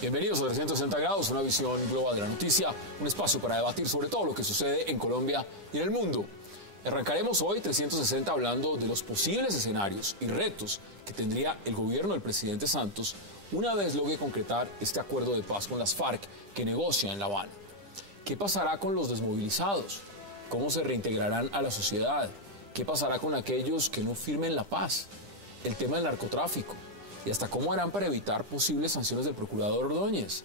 Bienvenidos a 360 grados, una visión global de la noticia, un espacio para debatir sobre todo lo que sucede en Colombia y en el mundo. Arrancaremos hoy 360 hablando de los posibles escenarios y retos que tendría el gobierno del presidente Santos una vez logre concretar este acuerdo de paz con las FARC que negocia en La Habana. ¿Qué pasará con los desmovilizados? ¿Cómo se reintegrarán a la sociedad? ¿Qué pasará con aquellos que no firmen la paz? El tema del narcotráfico. ¿Y hasta cómo harán para evitar posibles sanciones del procurador Ordóñez?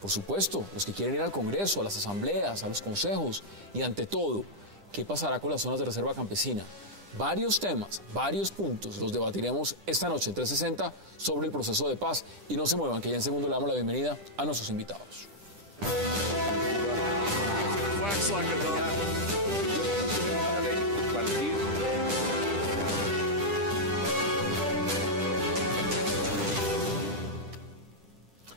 Por supuesto, los que quieren ir al Congreso, a las asambleas, a los consejos y ante todo, ¿qué pasará con las zonas de reserva campesina? Varios temas, varios puntos los debatiremos esta noche en 360 sobre el proceso de paz. Y no se muevan, que ya en segundo le damos la bienvenida a nuestros invitados.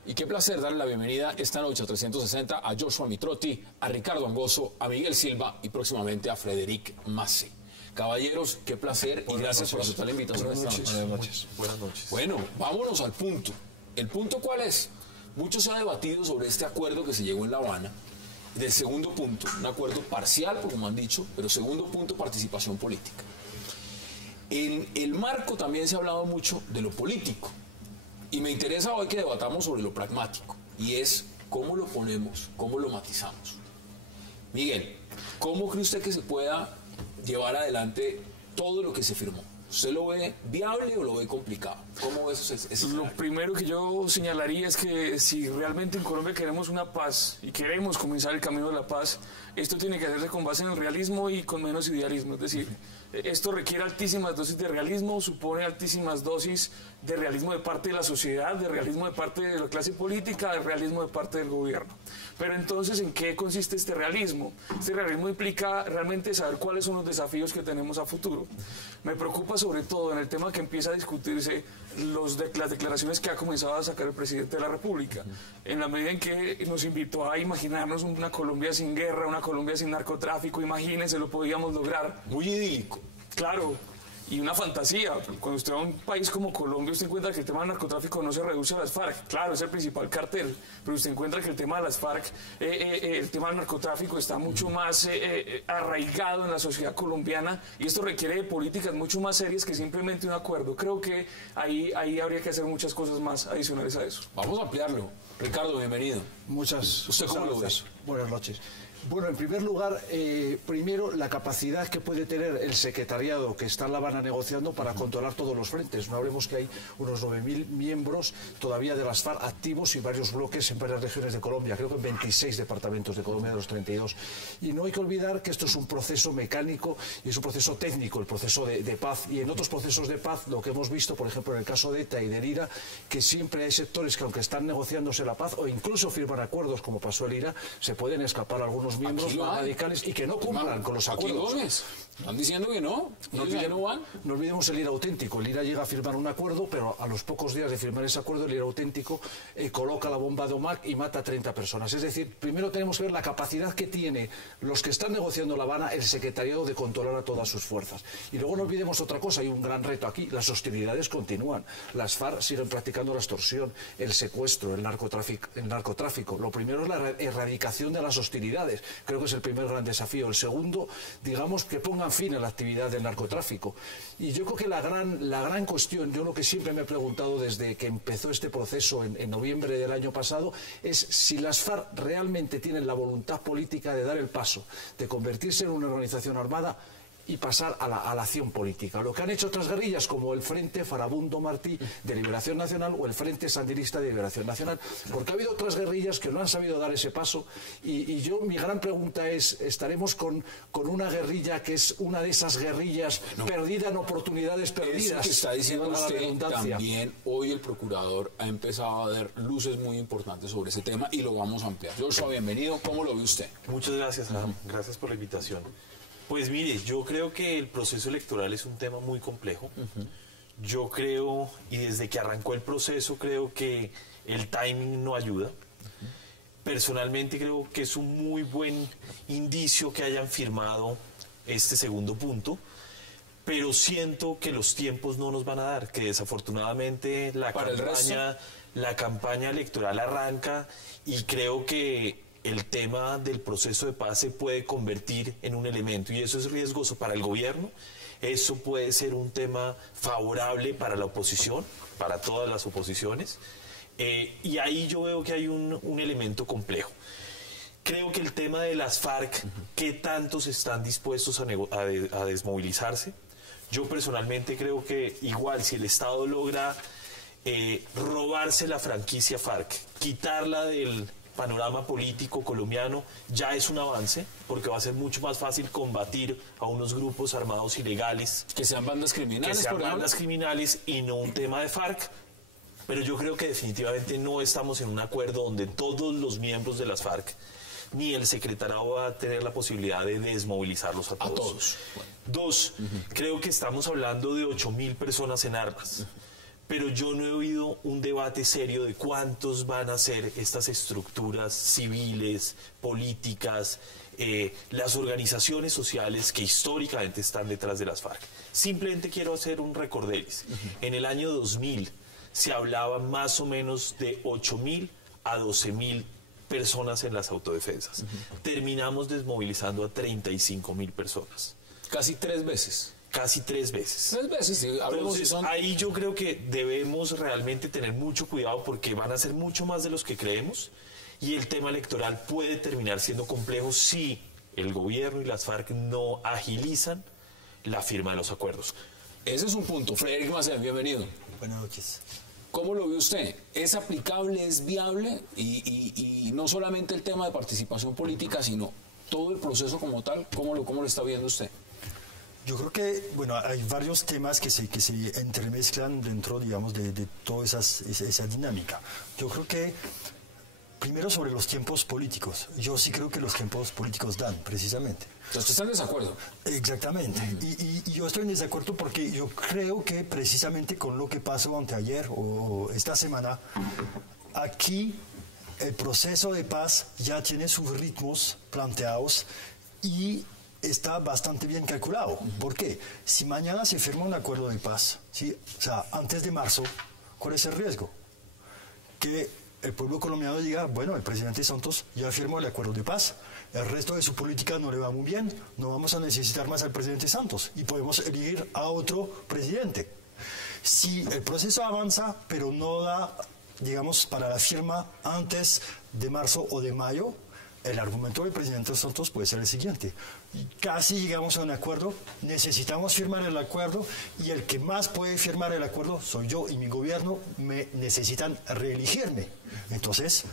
Y qué placer darle la bienvenida esta noche a 360 a Joshua Mitrotti, a Ricardo Angozo, a Miguel Silva y próximamente a Frederic Massi. Caballeros, qué placer y gracias por aceptar la invitación. Buenas noches. Buenas noches. Bueno, vámonos al punto. ¿El punto cuál es? Mucho se ha debatido sobre este acuerdo que se llegó en La Habana. Del segundo punto, un acuerdo parcial, como han dicho, pero segundo punto, participación política. En el marco también se ha hablado mucho de lo político. Y me interesa hoy que debatamos sobre lo pragmático, y es cómo lo ponemos, cómo lo matizamos. Miguel, ¿cómo cree usted que se pueda llevar adelante todo lo que se firmó? ¿Usted lo ve viable o lo ve complicado? ¿Cómo ves ese Lo primero que yo señalaría es que si realmente en Colombia queremos una paz y queremos comenzar el camino de la paz, esto tiene que hacerse con base en el realismo y con menos idealismo. Es decir, esto requiere altísimas dosis de realismo, supone altísimas dosis de realismo de parte de la sociedad, de realismo de parte de la clase política, de realismo de parte del gobierno. Pero entonces, ¿en qué consiste este realismo? Este realismo implica realmente saber cuáles son los desafíos que tenemos a futuro. Me preocupa sobre todo en el tema que empieza a discutirse las declaraciones que ha comenzado a sacar el presidente de la República, en la medida en que nos invitó a imaginarnos una Colombia sin guerra, una Colombia sin narcotráfico. Imagínense, lo podíamos lograr. Muy idílico. Claro, y una fantasía. Cuando usted va a un país como Colombia, usted encuentra que el tema del narcotráfico no se reduce a las FARC. Claro, es el principal cartel, pero usted encuentra que el tema de las FARC, el tema del narcotráfico está mucho más arraigado en la sociedad colombiana, y esto requiere de políticas mucho más serias que simplemente un acuerdo. Creo que ahí habría que hacer muchas cosas más adicionales a eso. Vamos a ampliarlo. Ricardo, bienvenido. ¿Usted cómo lo ve? Buenas noches. Bueno, en primer lugar, primero, la capacidad que puede tener el secretariado que está en La Habana negociando para controlar todos los frentes. No hablemos que hay unos 9.000 miembros todavía de las FARC activos y varios bloques en varias regiones de Colombia, creo que en 26 departamentos de Colombia de los 32. Y no hay que olvidar que esto es un proceso mecánico y es un proceso técnico, el proceso de paz. Y en otros procesos de paz, lo que hemos visto, por ejemplo, en el caso de ETA y del IRA, que siempre hay sectores que, aunque están negociándose la paz o incluso firman acuerdos, como pasó el IRA, se pueden escapar algunos miembros radicales y que no cumplan con los acuerdos. Gómez. ¿Están diciendo que no? No olvidemos el IRA auténtico. El IRA llega a firmar un acuerdo, pero a los pocos días de firmar ese acuerdo, el IRA auténtico coloca la bomba de OMAC y mata a 30 personas. Es decir, primero tenemos que ver la capacidad que tiene los que están negociando La Habana, el secretariado, de controlar a todas sus fuerzas. Y luego no olvidemos otra cosa, hay un gran reto aquí: las hostilidades continúan. Las FARC siguen practicando la extorsión, el secuestro, el narcotráfico. Lo primero es la erradicación de las hostilidades. Creo que es el primer gran desafío. El segundo, digamos, que pongan fin a la actividad del narcotráfico. Y yo creo que la gran cuestión, yo lo que siempre me he preguntado desde que empezó este proceso en noviembre del año pasado, es si las FARC realmente tienen la voluntad política de dar el paso, de convertirse en una organización armada y pasar a la acción política. Lo que han hecho otras guerrillas, como el Frente Farabundo Martí de Liberación Nacional o el Frente Sandinista de Liberación Nacional, porque ha habido otras guerrillas que no han sabido dar ese paso. Y yo, mi gran pregunta es, ¿estaremos con una guerrilla que es una de esas guerrillas perdida en oportunidades perdidas? Eso que está diciendo usted, también hoy el procurador ha empezado a dar luces muy importantes sobre ese tema y lo vamos a ampliar. Joshua, bienvenido. ¿Cómo lo ve usted? Muchas gracias, Adam. Gracias por la invitación. Pues mire, yo creo que el proceso electoral es un tema muy complejo. Yo creo, y desde que arrancó el proceso, creo que el timing no ayuda. Personalmente creo que es un muy buen indicio que hayan firmado este segundo punto, pero siento que los tiempos no nos van a dar, que desafortunadamente la campaña electoral arranca y creo que el tema del proceso de paz se puede convertir en un elemento y eso es riesgoso para el gobierno, eso puede ser un tema favorable para la oposición, para todas las oposiciones, y ahí yo veo que hay un elemento complejo. Creo que el tema de las FARC, ¿qué tantos están dispuestos a desmovilizarse? Yo personalmente creo que igual si el Estado logra robarse la franquicia FARC, quitarla del panorama político colombiano, ya es un avance, porque va a ser mucho más fácil combatir a unos grupos armados ilegales. Que sean bandas criminales, que sean bandas criminales y no un tema de FARC. Pero yo creo que definitivamente no estamos en un acuerdo donde todos los miembros de las FARC ni el secretariado va a tener la posibilidad de desmovilizarlos a todos. Bueno. Dos, creo que estamos hablando de 8.000 personas en armas, pero yo no he oído un debate serio de cuántos van a ser estas estructuras civiles, políticas, las organizaciones sociales que históricamente están detrás de las FARC. Simplemente quiero hacer un recorderis. En el año 2000 se hablaba más o menos de 8.000 a 12.000 personas en las autodefensas. Terminamos desmovilizando a 35.000 personas. Casi 3 veces. Casi 3 veces. 3 veces, sí. Entonces, ahí yo creo que debemos realmente tener mucho cuidado porque van a ser mucho más de los que creemos y el tema electoral puede terminar siendo complejo si el gobierno y las FARC no agilizan la firma de los acuerdos. Ese es un punto. Frederick Maciel, bienvenido. Buenas noches. ¿Cómo lo ve usted? ¿Es aplicable, es viable? Y no solamente el tema de participación política, sino todo el proceso como tal. ¿Cómo lo está viendo usted? Yo creo que, bueno, hay varios temas que se entremezclan dentro, digamos, de toda esa dinámica. Yo creo que, primero sobre los tiempos políticos. Yo sí creo que los tiempos políticos dan, precisamente. ¿Usted está en desacuerdo? Exactamente. Y yo estoy en desacuerdo porque yo creo que precisamente con lo que pasó anteayer o esta semana, aquí el proceso de paz ya tiene sus ritmos planteados y está bastante bien calculado. ¿Por qué? Si mañana se firma un acuerdo de paz, ¿sí? O sea, antes de marzo, ¿cuál es el riesgo? Que el pueblo colombiano diga, bueno, el presidente Santos ya firmó el acuerdo de paz, el resto de su política no le va muy bien, no vamos a necesitar más al presidente Santos y podemos elegir a otro presidente. Si el proceso avanza, pero no da, digamos, para la firma antes de marzo o de mayo, el argumento del presidente Santos puede ser el siguiente: casi llegamos a un acuerdo, necesitamos firmar el acuerdo y el que más puede firmar el acuerdo soy yo y mi gobierno, me necesitan reelegirme. Entonces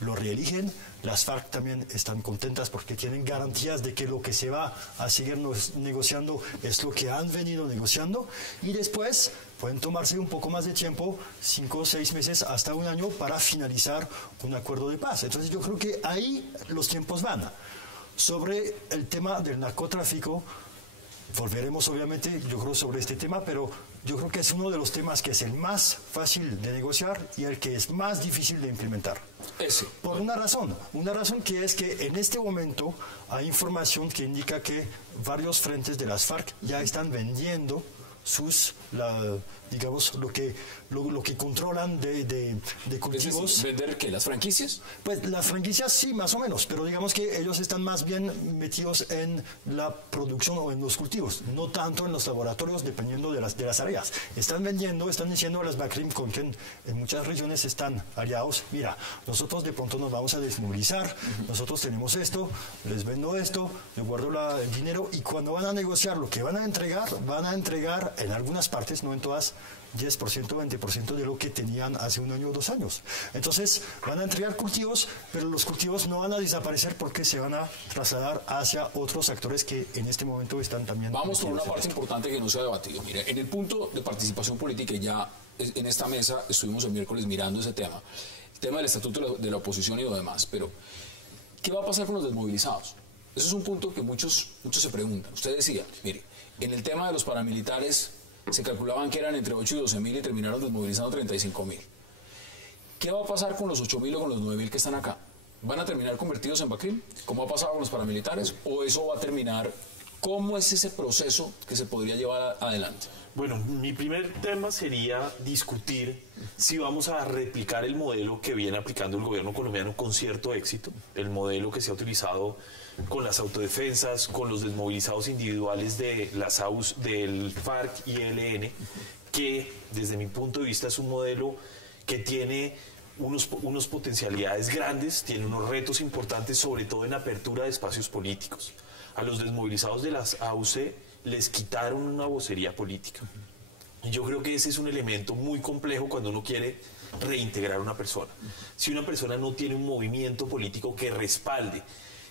lo reeligen, las FARC también están contentas porque tienen garantías de que lo que se va a seguir negociando es lo que han venido negociando y después pueden tomarse un poco más de tiempo, 5 o 6 meses hasta un año para finalizar un acuerdo de paz. Entonces yo creo que ahí los tiempos van. Sobre el tema del narcotráfico, volveremos obviamente, yo creo, sobre este tema, pero yo creo que es uno de los temas que es el más fácil de negociar y el que es más difícil de implementar. Ese. Por una razón que es que en este momento hay información que indica que varios frentes de las FARC ya están vendiendo digamos, lo que controlan de cultivos. Es decir, ¿vender qué? ¿Las franquicias? Pues las franquicias sí, más o menos, pero digamos que ellos están más bien metidos en la producción o en los cultivos, no tanto en los laboratorios, dependiendo de las áreas. Están vendiendo, están diciendo a las BACRIM con quien en muchas regiones están aliados: mira, nosotros de pronto nos vamos a desmovilizar, nosotros tenemos esto, les vendo esto, yo guardo el dinero, y cuando van a negociar lo que van a entregar en algunas partes, no en todas, 10%, 20% de lo que tenían hace un año o 2 años. Entonces van a entregar cultivos, pero los cultivos no van a desaparecer porque se van a trasladar hacia otros actores que en este momento están también... Vamos con una parte importante que no se ha debatido. Mire, en el punto de participación política, ya en esta mesa estuvimos el miércoles mirando ese tema, el tema del estatuto de la oposición y lo demás, pero ¿qué va a pasar con los desmovilizados? Eso es un punto que muchos se preguntan. Usted decía, mire, en el tema de los paramilitares se calculaban que eran entre 8 y 12.000 y terminaron desmovilizando 35.000. ¿Qué va a pasar con los 8.000 o con los 9.000 que están acá? van a terminar convertidos en BACRIM, como ha pasado con los paramilitares, o eso va a terminar? ¿Cómo es ese proceso que se podría llevar adelante? Bueno, mi primer tema sería discutir si vamos a replicar el modelo que viene aplicando el gobierno colombiano con cierto éxito, el modelo que se ha utilizado con las autodefensas, con los desmovilizados individuales de las AUS, del FARC y ELN, que desde mi punto de vista es un modelo que tiene unos potencialidades grandes, tiene unos retos importantes, sobre todo en apertura de espacios políticos. A los desmovilizados de las AUC les quitaron una vocería política. Y yo creo que ese es un elemento muy complejo cuando uno quiere reintegrar a una persona. Si una persona no tiene un movimiento político que respalde,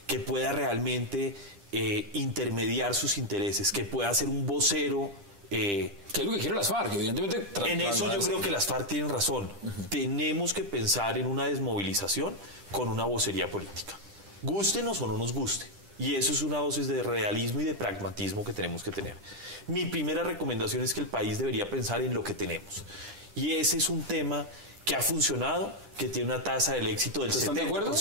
que pueda realmente intermediar sus intereses, que pueda ser un vocero. ¿Qué es lo que quieren las FARC? Evidentemente, en eso yo creo que las FARC tienen razón. Tenemos que pensar en una desmovilización con una vocería política. Gústenos o no nos guste. Y eso es una dosis de realismo y de pragmatismo que tenemos que tener. Mi primera recomendación es que el país debería pensar en lo que tenemos. Y ese es un tema que ha funcionado, que tiene una tasa del éxito del 70%. ¿Están de acuerdo?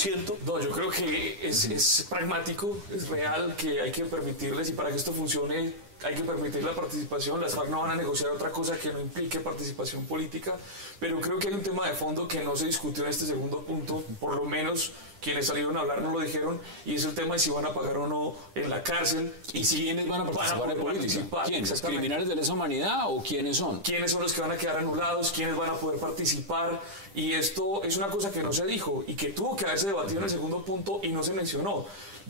No, yo creo que es pragmático, es real, que hay que permitirles, y para que esto funcione hay que permitir la participación. Las FARC no van a negociar otra cosa que no implique participación política, pero creo que hay un tema de fondo que no se discutió en este segundo punto, por lo menos quienes salieron a hablar no lo dijeron, y es el tema de si van a pagar o no en la cárcel. ¿Y quiénes van a participar en política? ¿Quiénes? ¿Criminales de lesa humanidad o quiénes son? ¿Quiénes son los que van a quedar anulados? ¿Quiénes van a poder participar? Y esto es una cosa que no se dijo y que tuvo que haberse debatido en el segundo punto y no se mencionó.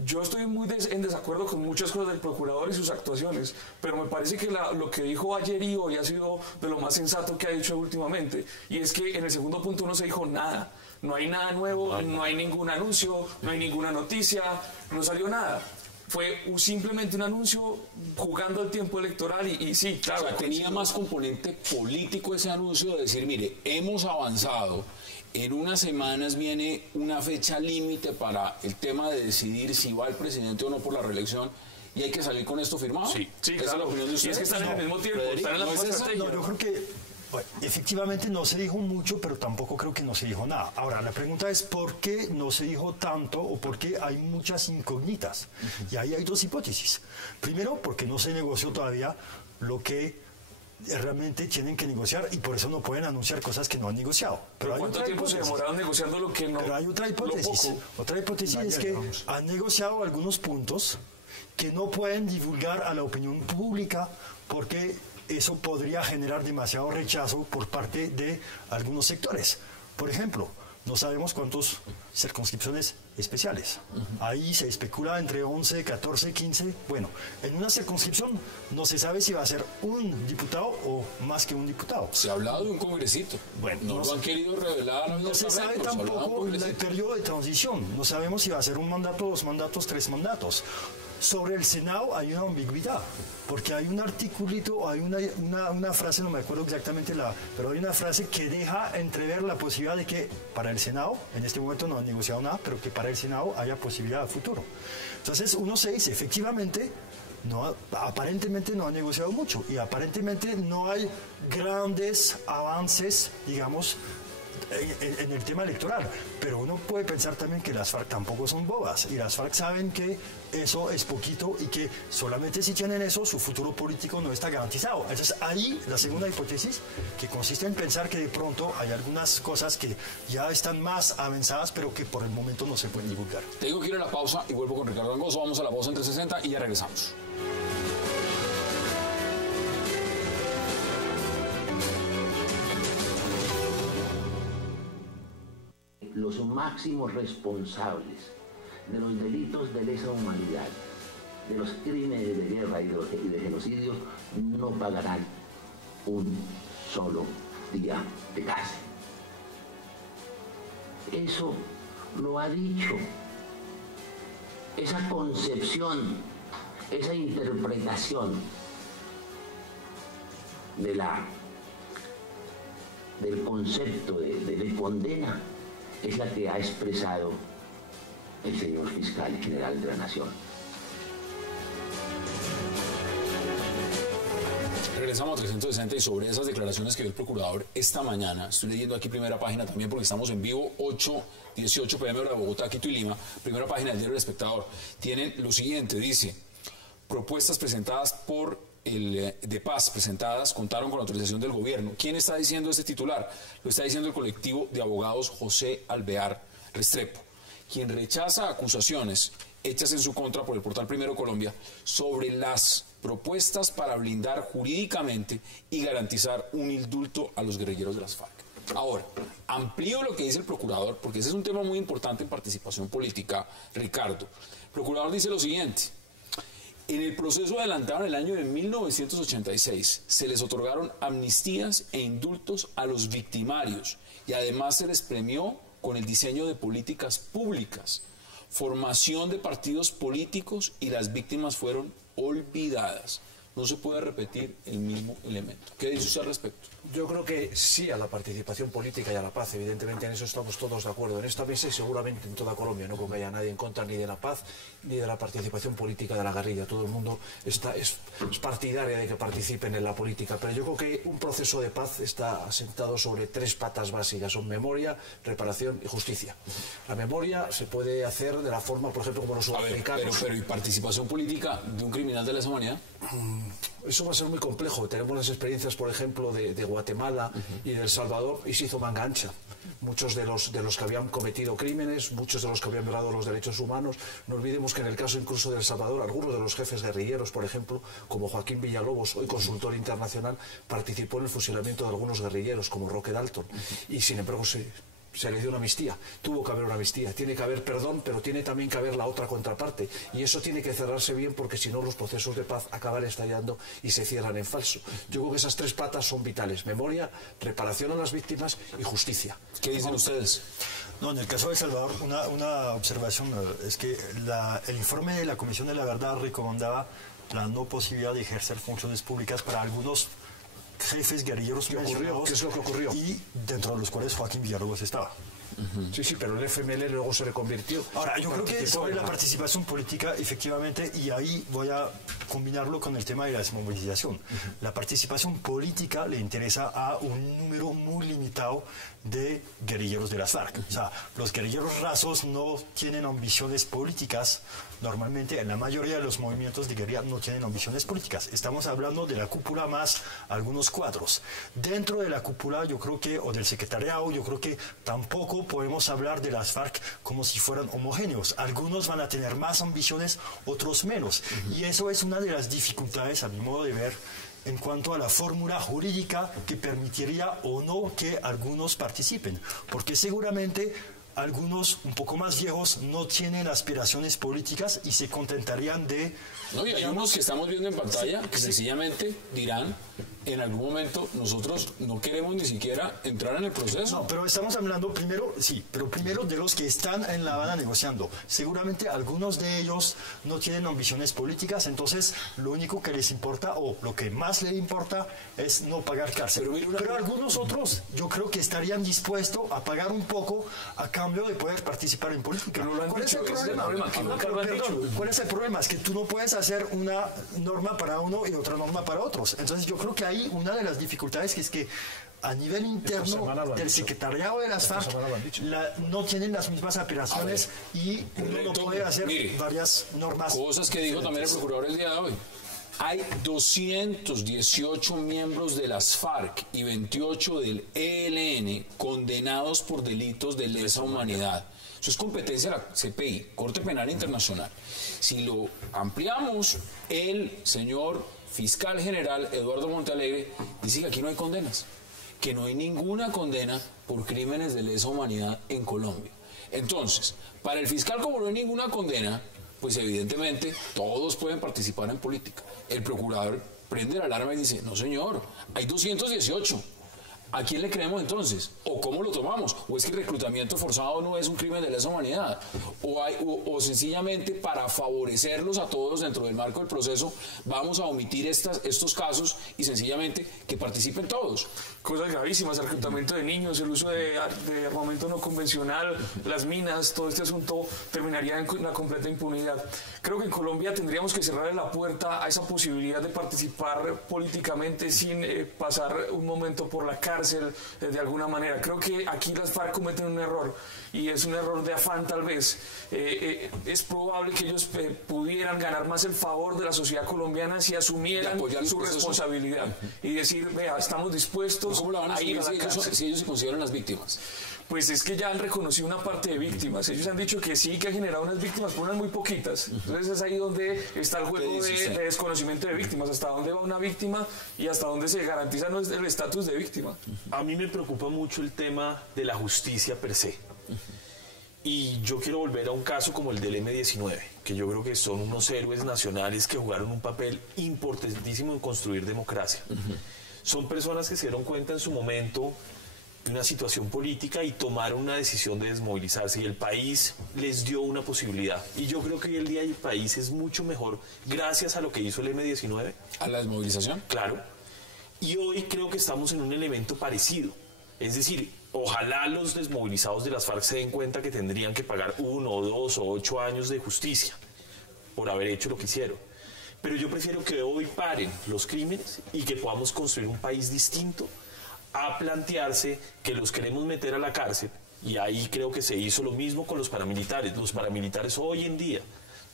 Yo estoy muy en desacuerdo con muchas cosas del procurador y sus actuaciones, pero me parece que lo que dijo ayer y hoy ha sido de lo más sensato que ha dicho últimamente, y es que en el segundo punto no se dijo nada. No hay nada nuevo, no hay ningún anuncio, no hay ninguna noticia, no salió nada. Fue simplemente un anuncio jugando el tiempo electoral y sí, claro. O sea, tenía más componente político ese anuncio de decir, mire, hemos avanzado, en unas semanas viene una fecha límite para el tema de decidir si va el presidente o no por la reelección y hay que salir con esto firmado. Sí, ¿Esa claro. es la opinión de ustedes? Y es que están en el mismo tiempo, están en la misma estrategia. No, yo creo que bueno, efectivamente no se dijo mucho, pero tampoco creo que no se dijo nada. Ahora, la pregunta es ¿por qué no se dijo tanto o por qué hay muchas incógnitas? Y ahí hay dos hipótesis. Primero, porque no se negoció todavía lo que realmente tienen que negociar y por eso no pueden anunciar cosas que no han negociado. Pero ¿cuánto tiempo se demoraron negociando lo que no? Pero hay otra hipótesis. Otra hipótesis es que han negociado algunos puntos que no pueden divulgar a la opinión pública porque eso podría generar demasiado rechazo por parte de algunos sectores. Por ejemplo, no sabemos cuántas circunscripciones especiales. Ahí se especula entre 11, 14, 15. Bueno, en una circunscripción no se sabe si va a ser un diputado o más que un diputado. Se ha hablado de un congresito. Bueno, no lo han querido revelar. No se sabe tampoco el periodo de transición. No sabemos si va a ser un mandato, 2 mandatos, 3 mandatos. Sobre el Senado hay una ambigüedad, porque hay un articulito, hay una frase, no me acuerdo exactamente pero hay una frase que deja entrever la posibilidad de que para el Senado, en este momento no han negociado nada, pero que para el Senado haya posibilidad a futuro. Entonces uno se dice, efectivamente, aparentemente no han negociado mucho y aparentemente no hay grandes avances, digamos, en el tema electoral, pero uno puede pensar también que las FARC tampoco son bobas y las FARC saben que eso es poquito y que solamente si tienen eso su futuro político no está garantizado. Entonces ahí la segunda hipótesis, que consiste en pensar que de pronto hay algunas cosas que ya están más avanzadas pero que por el momento no se pueden divulgar. Tengo que ir a la pausa y vuelvo con Ricardo Angozo. Vamos a la pausa en 360 y ya regresamos. Los máximos responsables de los delitos de lesa humanidad, de los crímenes de guerra y de genocidio, no pagarán un solo día de cárcel. Eso lo ha dicho. Esa concepción, esa interpretación del concepto de condena es la que ha expresado el señor fiscal general de la Nación. Regresamos a 360 y sobre esas declaraciones que dio el procurador esta mañana. Estoy leyendo aquí primera página también porque estamos en vivo, 8:18 p.m. hora de Bogotá, Quito y Lima. Primera página del diario El Espectador. Tienen lo siguiente, dice: propuestas presentadas por de paz presentadas contaron con la autorización del gobierno. ¿Quién está diciendo este titular? Lo está diciendo el colectivo de abogados José Alvear Restrepo, quien rechaza acusaciones hechas en su contra por el portal Primero Colombia sobre las propuestas para blindar jurídicamente y garantizar un indulto a los guerrilleros de las FARC. Ahora, amplío lo que dice el procurador, porque ese es un tema muy importante en participación política, Ricardo. El procurador dice lo siguiente: en el proceso adelantado en el año de 1986 se les otorgaron amnistías e indultos a los victimarios y además se les premió con el diseño de políticas públicas, formación de partidos políticos, y las víctimas fueron olvidadas. No se puede repetir el mismo elemento. ¿Qué dice usted al respecto? Yo creo que sí a la participación política y a la paz. Evidentemente en eso estamos todos de acuerdo. En esta mesa y seguramente en toda Colombia. No creo que haya nadie en contra ni de la paz ni de la participación política de la guerrilla. Todo el mundo es partidario de que participen en la política. Pero yo creo que un proceso de paz está asentado sobre tres patas básicas. Son memoria, reparación y justicia. La memoria se puede hacer de la forma, por ejemplo, como los sudafricanos. Pero ¿y participación política de un criminal de lesa humanidad? Eso va a ser muy complejo. Tenemos las experiencias, por ejemplo, de Guatemala y de El Salvador, y se hizo manga ancha. Muchos de los que habían cometido crímenes, muchos de los que habían violado los derechos humanos. No olvidemos que en el caso incluso de El Salvador, algunos de los jefes guerrilleros, por ejemplo, como Joaquín Villalobos, hoy consultor internacional, participó en el fusilamiento de algunos guerrilleros, como Roque Dalton, y sin embargo se le dio una amnistía. Tuvo que haber una amnistía, tiene que haber perdón, pero tiene también que haber la otra contraparte, y eso tiene que cerrarse bien, porque si no los procesos de paz acaban estallando y se cierran en falso. Yo creo que esas tres patas son vitales: memoria, reparación a las víctimas y justicia. ¿Qué dicen ustedes? No, en el caso de El Salvador, una observación es que el informe de la Comisión de la Verdad recomendaba la no posibilidad de ejercer funciones públicas para algunos jefes guerrilleros. ¿Qué es lo que ocurrió? Y dentro de los cuales Joaquín Villalobos estaba. Sí, pero el FML luego se reconvirtió. Ahora, yo creo que sobre la participación política, efectivamente, y ahí voy a combinarlo con el tema de la desmovilización. La participación política le interesa a un número muy limitado de guerrilleros de las FARC. O sea, los guerrilleros rasos no tienen ambiciones políticas. Normalmente, en la mayoría de los movimientos de guerrilla no tienen ambiciones políticas. Estamos hablando de la cúpula más algunos cuadros. Dentro de la cúpula, yo creo que, o del secretariado, yo creo que tampoco podemos hablar de las FARC como si fueran homogéneos. Algunos van a tener más ambiciones, otros menos. Y eso es una de las dificultades, a mi modo de ver, en cuanto a la fórmula jurídica que permitiría o no que algunos participen. Porque seguramente algunos un poco más viejos no tienen aspiraciones políticas y se contentarían de... No, y hay unos que estamos viendo en pantalla que sencillamente dirán: en algún momento nosotros no queremos ni siquiera entrar en el proceso. No, pero estamos hablando primero de los que están en La Habana negociando. Seguramente algunos de ellos no tienen ambiciones políticas, entonces lo único que les importa, o lo que más les importa, es no pagar cárcel. Pero algunos otros yo creo que estarían dispuestos a pagar un poco a cambio de poder participar en política. ¿Cuál es el problema? ¿Cuál es el problema? Es que tú no puedes hacer una norma para uno y otra norma para otros. Entonces yo creo que ahí una de las dificultades es que a nivel interno del secretariado de las FARC no tienen las mismas aspiraciones y uno no puede hacer varias normas. Cosas que dijo también el procurador el día de hoy. Hay 218 miembros de las FARC y 28 del ELN condenados por delitos de lesa humanidad. Eso es competencia de la CPI, Corte Penal Internacional. Si lo ampliamos, el señor fiscal general Eduardo Montealegre dice que aquí no hay condenas, que no hay ninguna condena por crímenes de lesa humanidad en Colombia. Entonces, para el fiscal, como no hay ninguna condena, pues evidentemente todos pueden participar en política. El procurador prende la alarma y dice: no señor, hay 218. ¿A quién le creemos entonces? ¿O cómo lo tomamos? ¿O es que el reclutamiento forzado no es un crimen de lesa humanidad? ¿O sencillamente para favorecerlos a todos dentro del marco del proceso vamos a omitir estos casos y sencillamente que participen todos? Cosas gravísimas, el reclutamiento de niños, el uso de armamento no convencional, las minas, todo este asunto terminaría en la completa impunidad. Creo que en Colombia tendríamos que cerrarle la puerta a esa posibilidad de participar políticamente sin pasar un momento por la cárcel de alguna manera. Creo que aquí las FARC cometen un error, y es un error de afán tal vez. Es probable que ellos pudieran ganar más el favor de la sociedad colombiana si asumieran su responsabilidad y decir, vea, estamos dispuestos ¿cómo la van a ir a la cárcel? si ellos se consideran las víctimas? Pues es que ya han reconocido una parte de víctimas. Ellos han dicho que sí, que han generado unas víctimas, pero unas muy poquitas. Entonces es ahí donde está el juego de desconocimiento de víctimas. Hasta dónde va una víctima y hasta dónde se garantiza el estatus de víctima. A mí me preocupa mucho el tema de la justicia per se. Y yo quiero volver a un caso como el del M-19, que yo creo que son unos héroes nacionales que jugaron un papel importantísimo en construir democracia. Son personas que se dieron cuenta en su momento de una situación política y tomaron una decisión de desmovilizarse, y el país les dio una posibilidad. Y yo creo que hoy el día el país es mucho mejor gracias a lo que hizo el M-19. ¿A la desmovilización? Claro. Y hoy creo que estamos en un elemento parecido. Es decir, ojalá los desmovilizados de las FARC se den cuenta que tendrían que pagar 1, 2 o 8 años de justicia por haber hecho lo que hicieron. Pero yo prefiero que hoy paren los crímenes y que podamos construir un país distinto a plantearse que los queremos meter a la cárcel. Y ahí creo que se hizo lo mismo con los paramilitares. Los paramilitares hoy en día,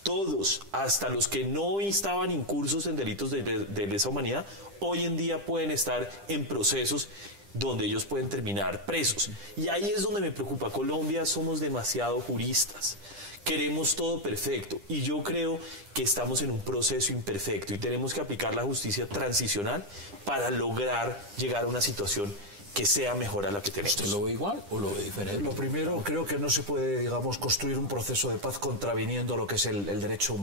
todos, hasta los que no estaban incursos en delitos de lesa humanidad, hoy en día pueden estar en procesos donde ellos pueden terminar presos. Y ahí es donde me preocupa. Colombia somos demasiado juristas. Queremos todo perfecto, y yo creo que estamos en un proceso imperfecto y tenemos que aplicar la justicia transicional para lograr llegar a una situación que sea mejor a la que tenemos. ¿Usted lo ve igual o lo ve diferente? Lo primero, creo que no se puede, digamos, construir un proceso de paz contraviniendo lo que es el derecho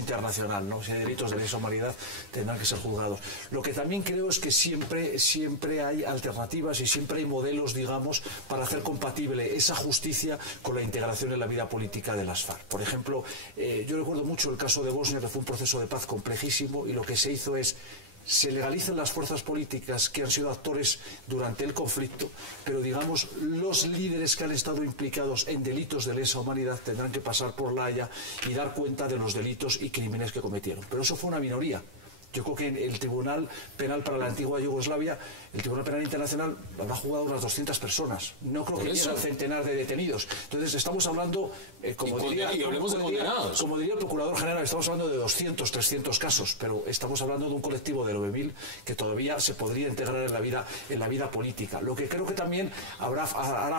internacional, ¿no? Si hay delitos de lesa humanidad, tendrán que ser juzgados. Lo que también creo es que siempre hay alternativas y siempre hay modelos, digamos, para hacer compatible esa justicia con la integración en la vida política de las FARC. Por ejemplo, yo recuerdo mucho el caso de Bosnia, que fue un proceso de paz complejísimo, y lo que se hizo es: se legalizan las fuerzas políticas que han sido actores durante el conflicto, pero digamos los líderes que han estado implicados en delitos de lesa humanidad tendrán que pasar por La Haya y dar cuenta de los delitos y crímenes que cometieron. Pero eso fue una minoría. Yo creo que en el Tribunal Penal para la antigua Yugoslavia, el Tribunal Penal Internacional, habrá jugado unas 200 personas. No creo que llegue al centenar de detenidos. Entonces estamos hablando, como diría el Procurador General, estamos hablando de 200, 300 casos, pero estamos hablando de un colectivo de 9.000 que todavía se podría integrar en la vida política. Lo que creo que también hará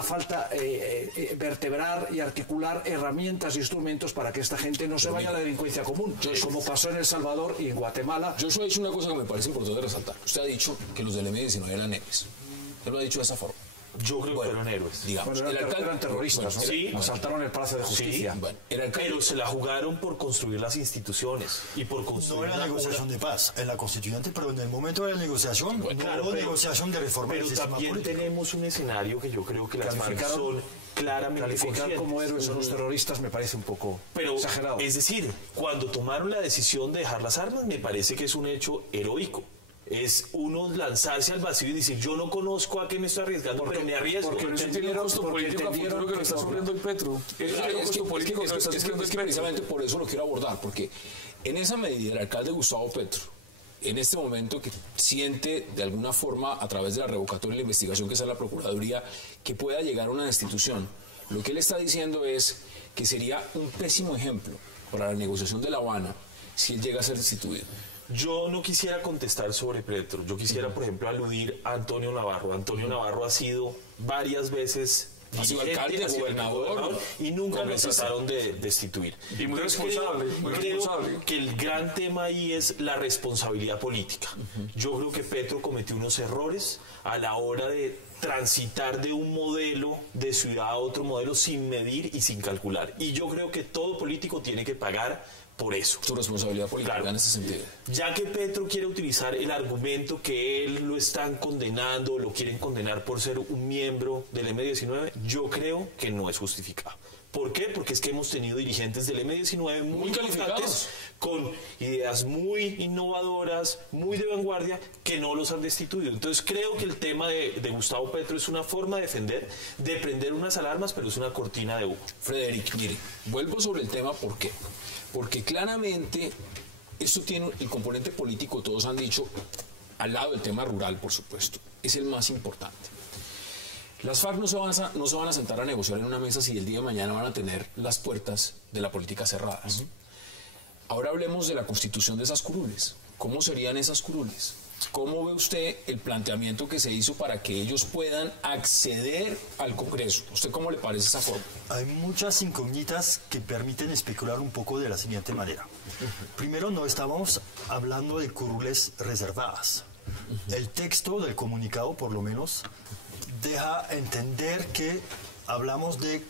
falta vertebrar y articular herramientas e instrumentos para que esta gente no se vaya a la delincuencia común, como pasó en El Salvador y en Guatemala. Joshua ha dicho una cosa que me parece importante resaltar. Usted ha dicho que los del M-19 eran héroes. Usted lo ha dicho de esa forma. Yo creo que eran héroes. Digamos, eran terroristas, ¿no? Sí. Asaltaron el Palacio de Justicia. Sí. Bueno, pero se la jugaron por construir las instituciones y por construir no en la negociación de paz, en la constituyente, pero en el momento de la negociación, negociación de reforma del sistema político. Pero también tenemos un escenario que yo creo que las FARC son claramente calificar como héroes a los terroristas me parece un poco exagerado. Es decir, cuando tomaron la decisión de dejar las armas, me parece que es un hecho heroico. Es uno lanzarse al vacío y decir: yo no conozco a qué me estoy arriesgando, pero me arriesgo. Porque tiene costo político a futuro que lo está sufriendo el Petro. Es que precisamente por eso lo quiero abordar, porque en esa medida el alcalde Gustavo Petro, en este momento, que siente de alguna forma, a través de la revocatoria y la investigación que es la Procuraduría, que pueda llegar a una destitución, lo que él está diciendo es que sería un pésimo ejemplo para la negociación de La Habana si él llega a ser destituido. Yo no quisiera contestar sobre Petro. Yo quisiera, por ejemplo, aludir a Antonio Navarro. Antonio Navarro ha sido varias veces alcalde, gobernador, y nunca lo trataron de destituir. Y muy responsable. Creo que el gran tema ahí es la responsabilidad política. Yo creo que Petro cometió unos errores a la hora de transitar de un modelo de ciudad a otro modelo sin medir y sin calcular. Y yo creo que todo político tiene que pagar por eso. Su responsabilidad política, Claro. en ese sentido. Ya que Petro quiere utilizar el argumento que él lo están condenando, lo quieren condenar por ser un miembro del M-19, yo creo que no es justificado. ¿Por qué? Porque es que hemos tenido dirigentes del M-19 muy calificados, con ideas muy innovadoras, muy de vanguardia, que no los han destituido. Entonces creo que el tema de Gustavo Petro es una forma de defender, de prender unas alarmas, pero es una cortina de humo. Frederick, mire, vuelvo sobre el tema, ¿por qué? Porque claramente esto tiene el componente político, todos han dicho, al lado del tema rural, por supuesto, es el más importante. Las FARC no se van a sentar a negociar en una mesa si el día de mañana van a tener las puertas de la política cerradas. Ahora hablemos de la constitución de esas curules. ¿Cómo serían esas curules? ¿Cómo ve usted el planteamiento que se hizo para que ellos puedan acceder al Congreso? ¿A usted cómo le parece esa forma? Hay muchas incógnitas que permiten especular un poco de la siguiente manera. Primero, no estábamos hablando de curules reservadas. El texto del comunicado, por lo menos, deja entender que hablamos de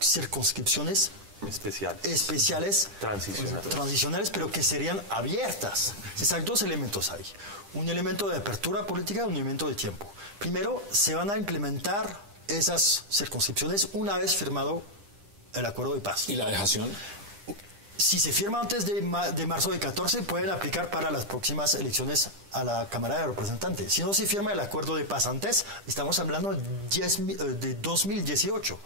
circunscripciones especiales transicionales, pero que serían abiertas. Hay dos elementos ahí. Un elemento de apertura política y un elemento de tiempo. Primero, se van a implementar esas circunscripciones una vez firmado el acuerdo de paz. ¿Y la dejación? Si se firma antes de marzo del 14, pueden aplicar para las próximas elecciones a la Cámara de Representantes. Si no se firma el acuerdo de paz antes, estamos hablando de 2018.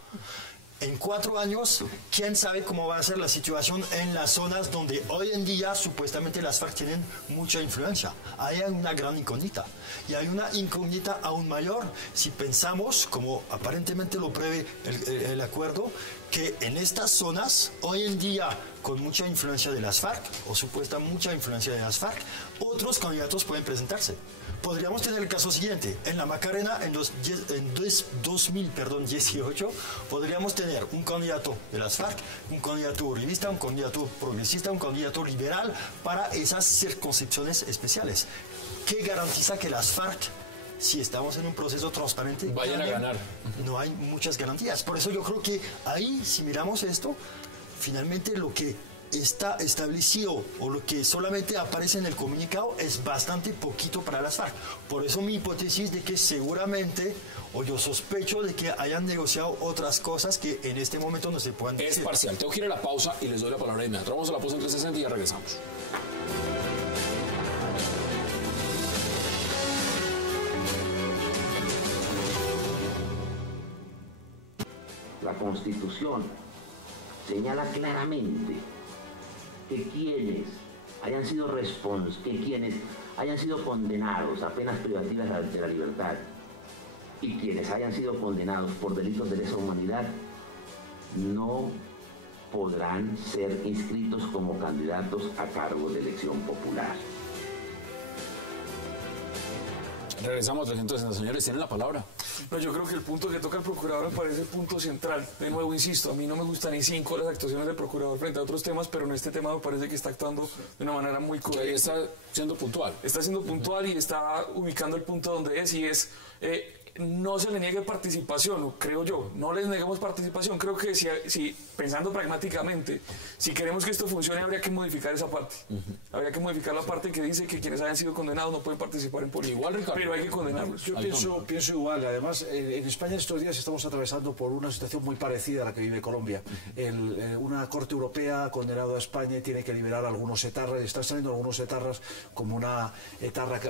En 4 años, quién sabe cómo va a ser la situación en las zonas donde hoy en día supuestamente las FARC tienen mucha influencia. Ahí hay una gran incógnita. Y hay una incógnita aún mayor si pensamos, como aparentemente lo prevé el acuerdo, que en estas zonas, hoy en día, con mucha influencia de las FARC, o supuesta mucha influencia de las FARC, otros candidatos pueden presentarse. Podríamos tener el caso siguiente. En la Macarena, en 2018, podríamos tener un candidato de las FARC, un candidato uribista, un candidato progresista, un candidato liberal para esas circunscripciones especiales. ¿Qué garantiza que las FARC, si estamos en un proceso transparente, vayan a ganar? No hay muchas garantías. Por eso yo creo que ahí, si miramos esto, finalmente lo que está establecido o lo que solamente aparece en el comunicado es bastante poquito para las FARC. Por eso mi hipótesis de que seguramente, o yo sospecho de que hayan negociado otras cosas que en este momento no se puedan decir. Es parcial. Tengo que ir a la pausa y les doy la palabra de inmediato. Vamos a la pausa en 360 y ya regresamos. La Constitución señala claramente que quienes hayan sido condenados a penas privativas de la libertad y quienes hayan sido condenados por delitos de lesa humanidad no podrán ser inscritos como candidatos a cargo de elección popular. Regresamos a 360. Señores, tienen la palabra. No, yo creo que el punto que toca el procurador me parece el punto central. De nuevo, insisto, a mí no me gustan ni 5 las actuaciones del procurador frente a otros temas, pero en este tema me parece que está actuando de una manera muy Que ahí coherente. está siendo puntual. Está siendo puntual y está ubicando el punto donde es, y es... no se le niegue participación, creo yo, no les neguemos participación. Creo que si pensando pragmáticamente, si queremos que esto funcione, habría que modificar esa parte. Habría que modificar la parte que dice que quienes hayan sido condenados no pueden participar en política. Igual, Ricardo. Pero hay que condenarlos. Yo pienso igual. Además, en España estos días estamos atravesando por una situación muy parecida a la que vive Colombia. Una corte europea ha condenado a España y tiene que liberar a algunos etarras. Están saliendo algunos etarras como una etarra,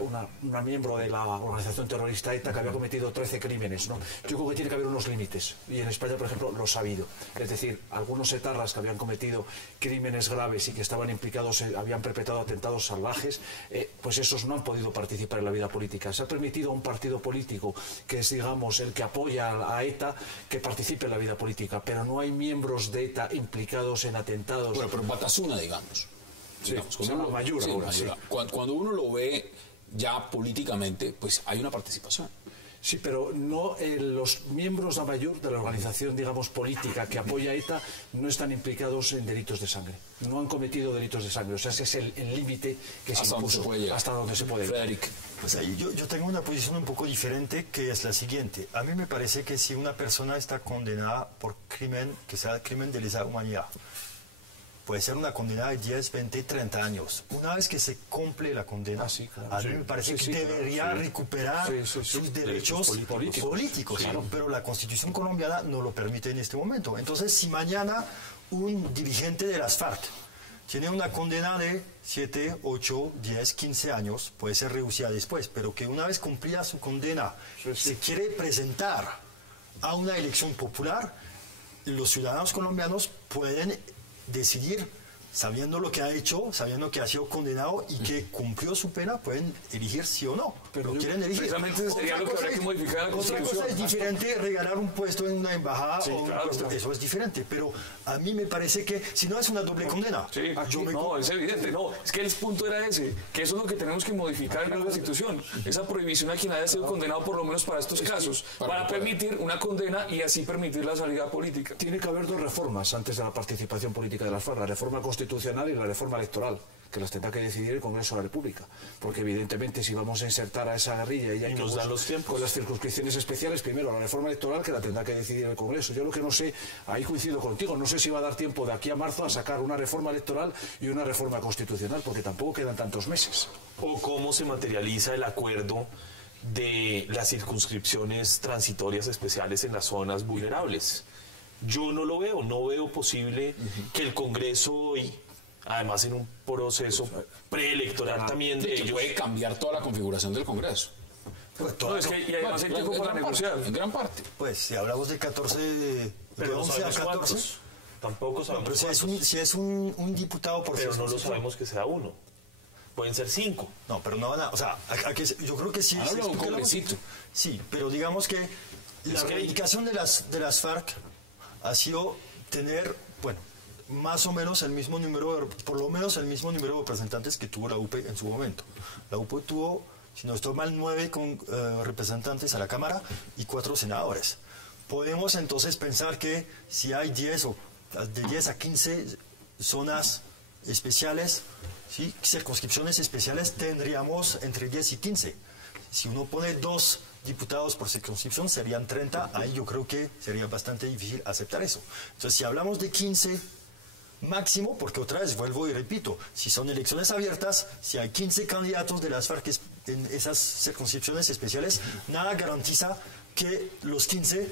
una miembro de la organización terrorista ETA que había cometido 13 crímenes, ¿no? Yo creo que tiene que haber unos límites. Y en España, por ejemplo, los ha habido. Es decir, algunos etarras que habían cometido crímenes graves y que estaban implicados, habían perpetrado atentados salvajes, pues esos no han podido participar en la vida política. Se ha permitido a un partido político que es, digamos, el que apoya a ETA que participe en la vida política, pero no hay miembros de ETA implicados en atentados. Bueno, pero Batasuna, digamos. Sí, se llama Mayura ahora, sí. Cuando uno lo ve ya políticamente, pues hay una participación. Sí, pero no los miembros de Amaiur, de la organización, digamos, política que apoya a ETA, no están implicados en delitos de sangre. No han cometido delitos de sangre. O sea, ese es el límite que se impuso. Hasta donde se puede ir. Frederick. Pues ahí yo tengo una posición un poco diferente, que es la siguiente. A mí me parece que si una persona está condenada por crimen, que sea crimen de lesa humanidad, puede ser una condena de 10, 20, 30 años. Una vez que se cumple la condena, a mí me parece que debería recuperar sus derechos políticos. Claro. Pero la Constitución colombiana no lo permite en este momento. Entonces, si mañana un dirigente de las FARC tiene una condena de 7, 8, 10, 15 años, puede ser reducida después, pero que una vez cumplida su condena se quiere presentar a una elección popular, los ciudadanos colombianos pueden decidir, sabiendo lo que ha hecho, sabiendo que ha sido condenado y que cumplió su pena, pueden elegir sí o no. Pero quieren elegir. Precisamente sería lo que habría que modificar la Constitución. Otra cosa es diferente regalar un puesto en una embajada eso es diferente. Pero a mí me parece que si no es una doble condena. Sí, es evidente. No, es que el punto era ese, que eso es lo que tenemos que modificar en la Constitución. Esa prohibición a quien haya sido condenado por lo menos para estos casos, para permitir una condena y así permitir la salida política. Tiene que haber dos reformas antes de la participación política de las FARC, la reforma constitucional y la reforma electoral, que las tendrá que decidir el Congreso de la República, porque evidentemente si vamos a insertar a esa guerrilla y nos dan los tiempos con las circunscripciones especiales, primero la reforma electoral, que la tendrá que decidir el Congreso. Yo lo que no sé, ahí coincido contigo, no sé si va a dar tiempo de aquí a marzo a sacar una reforma electoral y una reforma constitucional, porque tampoco quedan tantos meses. O cómo se materializa el acuerdo de las circunscripciones transitorias especiales en las zonas vulnerables. Yo no lo veo, no veo posible que el Congreso hoy, además en un proceso preelectoral también de ellos, puede cambiar toda la configuración del Congreso. Pues es que, y además hay tiempo para negociar. En gran parte. Pues si hablamos de 14, pero de 11 a 14. ¿Cuántos? Tampoco sabemos. Pero si es un diputado por pero no lo sabemos que sea uno. Pueden ser 5. No, pero no van a. O sea, yo creo que sí. Habla un congresito. Sí, pero digamos que la reivindicación de las FARC ha sido tener, bueno, más o menos el mismo número, por lo menos el mismo número de representantes que tuvo la UP en su momento. La UP tuvo, si no estoy mal, 9 representantes a la Cámara y 4 senadores. Podemos entonces pensar que si hay 10 o de 10 a 15 zonas especiales, ¿sí? Circunscripciones especiales, tendríamos entre 10 y 15. Si uno pone 2 diputados por circunscripción, serían 30. Ahí yo creo que sería bastante difícil aceptar eso. Entonces, si hablamos de 15 máximo, porque otra vez vuelvo y repito, si son elecciones abiertas, si hay 15 candidatos de las FARC en esas circunscripciones especiales, nada garantiza que los 15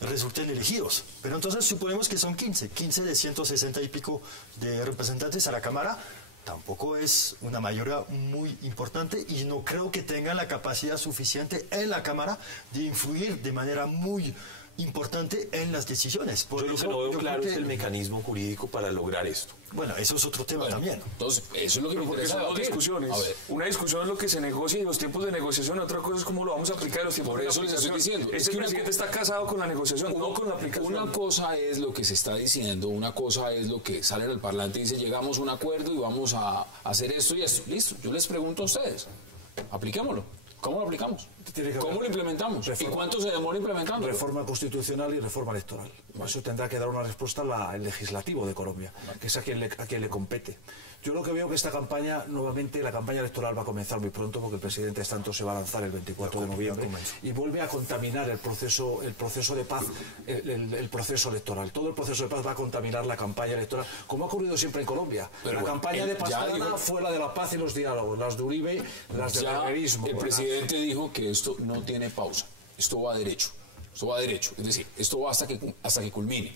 resulten elegidos. Pero entonces suponemos que son 15 de 160 y pico de representantes a la Cámara. Tampoco es una mayoría muy importante y no creo que tengan la capacidad suficiente en la Cámara de influir de manera muy importante en las decisiones. Por yo eso, lo que no veo claro es el mecanismo jurídico para lograr esto. Bueno, eso es otro tema también. Entonces, eso es lo que me interesa. Son dos discusiones. Una discusión es lo que se negocia y los tiempos de negociación, otra cosa es cómo lo vamos a aplicar los tiempos de negociación. Por eso les estoy diciendo. Este presidente está casado con la negociación, no con la aplicación. Una cosa es lo que se está diciendo, una cosa es lo que sale en el parlante y dice, llegamos a un acuerdo y vamos a hacer esto y esto. Listo, yo les pregunto a ustedes, apliquémoslo. ¿Cómo lo aplicamos? ¿Cómo lo implementamos? ¿Y cuánto se demora implementando? Reforma constitucional y reforma electoral. Eso tendrá que dar una respuesta el legislativo de Colombia, que es a quien le compete. Yo lo que veo que esta campaña, nuevamente, la campaña electoral va a comenzar muy pronto, porque el presidente Santos se va a lanzar el 24 de noviembre y vuelve a contaminar el proceso de paz, el proceso electoral. Todo el proceso de paz va a contaminar la campaña electoral, como ha ocurrido siempre en Colombia. Pero la campaña de Pastrana fue la de la paz y los diálogos, las de Uribe, las del guerrerismo. El presidente dijo que esto no tiene pausa, esto va derecho. Esto va derecho, es decir, esto va hasta que culmine.